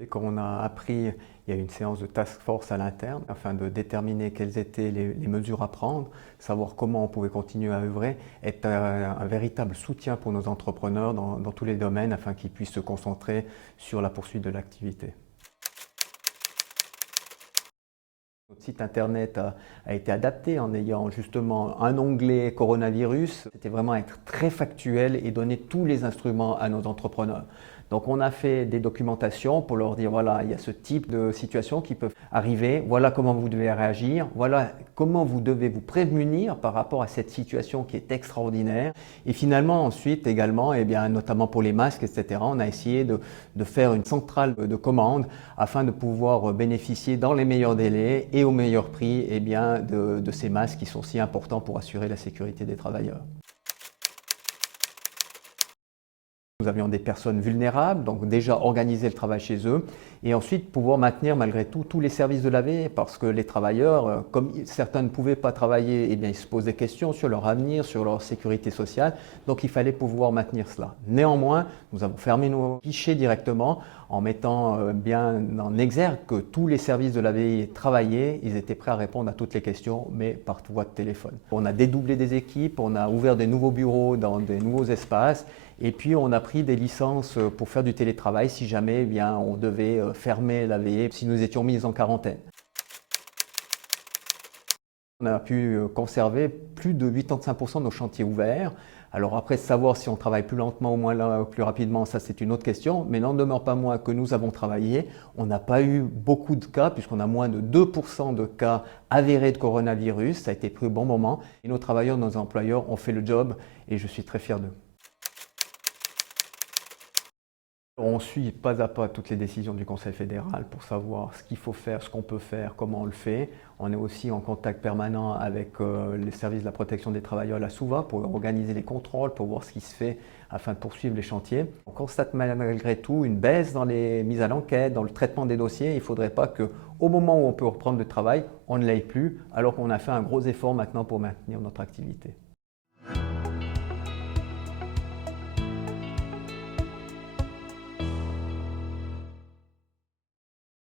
Et quand on a appris, il y a eu une séance de task force à l'interne afin de déterminer quelles étaient les mesures à prendre, savoir comment on pouvait continuer à œuvrer, être un véritable soutien pour nos entrepreneurs dans tous les domaines afin qu'ils puissent se concentrer sur la poursuite de l'activité. Notre site internet a été adapté en ayant justement un onglet coronavirus. C'était vraiment être très factuel et donner tous les instruments à nos entrepreneurs. Donc on a fait des documentations pour leur dire voilà, il y a ce type de situation qui peuvent arriver, voilà comment vous devez réagir, voilà comment vous devez vous prémunir par rapport à cette situation qui est extraordinaire. Et finalement ensuite également, eh bien, notamment pour les masques, etc., on a essayé de faire une centrale de commande afin de pouvoir bénéficier dans les meilleurs délais et au meilleur prix eh bien, de ces masques qui sont si importants pour assurer la sécurité des travailleurs. Nous avions des personnes vulnérables, donc déjà organiser le travail chez eux et ensuite pouvoir maintenir malgré tout tous les services de la veille parce que les travailleurs, comme certains ne pouvaient pas travailler, eh bien, ils se posent des questions sur leur avenir, sur leur sécurité sociale, donc il fallait pouvoir maintenir cela. Néanmoins, nous avons fermé nos guichets directement en mettant bien en exergue que tous les services de la veille travaillaient, ils étaient prêts à répondre à toutes les questions, mais par voie de téléphone. On a dédoublé des équipes, on a ouvert des nouveaux bureaux dans des nouveaux espaces et puis on a pris des licences pour faire du télétravail si jamais eh bien, on devait fermer la veillée, si nous étions mis en quarantaine. On a pu conserver plus de 85% de nos chantiers ouverts. Alors après, savoir si on travaille plus lentement ou moins plus rapidement, ça c'est une autre question, mais n'en demeure pas moins que nous avons travaillé. On n'a pas eu beaucoup de cas, puisqu'on a moins de 2% de cas avérés de coronavirus. Ça a été pris au bon moment. Et nos travailleurs, nos employeurs ont fait le job et je suis très fier d'eux. On suit pas à pas toutes les décisions du Conseil fédéral pour savoir ce qu'il faut faire, ce qu'on peut faire, comment on le fait. On est aussi en contact permanent avec les services de la protection des travailleurs, la SUVA, pour organiser les contrôles, pour voir ce qui se fait afin de poursuivre les chantiers. On constate malgré tout une baisse dans les mises à l'enquête, dans le traitement des dossiers. Il ne faudrait pas qu'au moment où on peut reprendre le travail, on ne l'aille plus, alors qu'on a fait un gros effort maintenant pour maintenir notre activité.